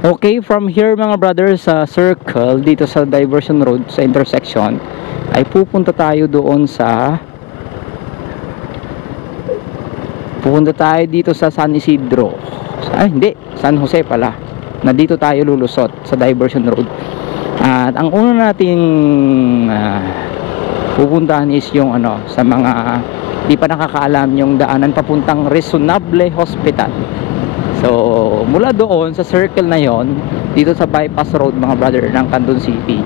Okay, from here mga brothers, sa circle dito sa diversion road sa intersection ay pupunta tayo doon dito sa San Isidro. Ay hindi, San Jose pala, na dito tayo lulusot sa diversion road. At ang una nating pupuntahan is yung sa mga di pa nakakaalam, yung daanan papuntang Reasonable Hospital. So mula doon sa circle na yon, dito sa bypass road mga brother ng Candon City,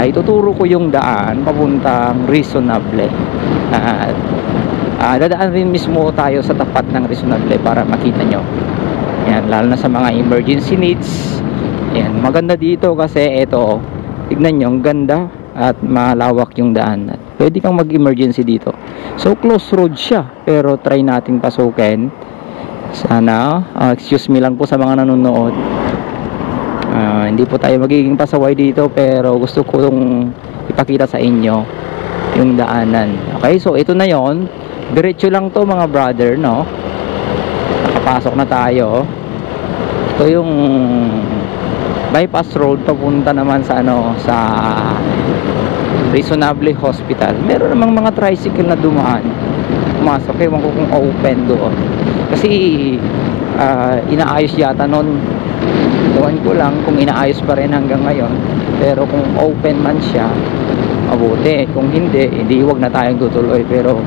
ay tuturo ko yung daan papuntang Reasonable. Dadaan rin mismo tayo sa tapat ng Reasonable para makita nyo. Yan, lalo na sa mga emergency needs. Yan, maganda dito kasi ito, tignan nyo, ang ganda at malawak yung daan. At pwede kang mag-emergency dito. So close road siya, pero try natin pasukin. Sana, excuse me lang po sa mga nanonood. Hindi po tayo magiging pasaway dito, pero gusto ko yung ipakita sa inyo yung daanan. Okay, so ito na yon. Diretso lang to mga brother, no? Nakapasok na tayo. Ito yung bypass road papunta naman sa sa Reasonable Hospital. Meron namang mga tricycle na dumaan. Pumasok, ewan ko kung open doon. Kasi inaayos yata noon. Ewan ko lang kung inaayos pa rin hanggang ngayon. Pero kung open man siya, mabuti. Kung hindi wag na tayong tutuloy. Pero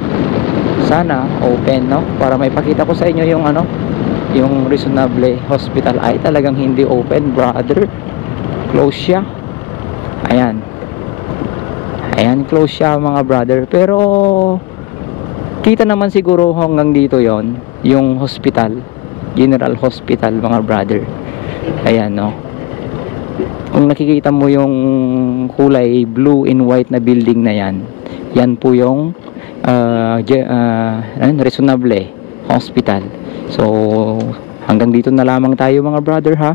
sana open, no? Para may pakita ko sa inyo yung yung Reasonable Hospital ay talagang hindi open, brother. Close siya. Ayan, close siya mga brother. Pero kita naman siguro hanggang dito yon, yung hospital, General Hospital mga brother. Ayan, no? Kung nakikita mo yung kulay blue and white na building na yan, yan po yung Reasonable Hospital. So hanggang dito na lamang tayo mga brother, ha.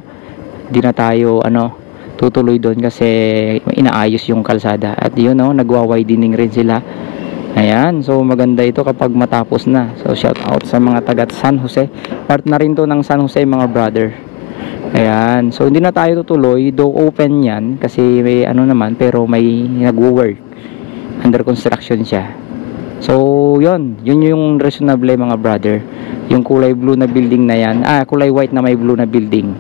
Hindi na tayo tutuloy doon kasi inaayos yung kalsada. At yun, nagwa-widening rin sila. Ayan, so maganda ito kapag matapos na. So shout out sa mga taga San Jose. Part na rin to ng San Jose mga brother. Ayan, so hindi na tayo tutuloy, though open yan kasi may naman, pero may nagwo-work, under construction siya. So yun yung Reasonable mga brother. Yung kulay blue na building na yan, kulay white na may blue na building.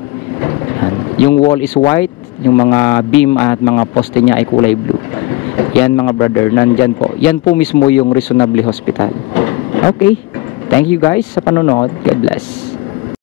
Yan. Yung wall is white, yung mga beam at mga poste niya ay kulay blue. Yan mga brother, nandyan po. Yan po mismo yung Reasonable Hospital. Okay, thank you guys sa panonood. God bless.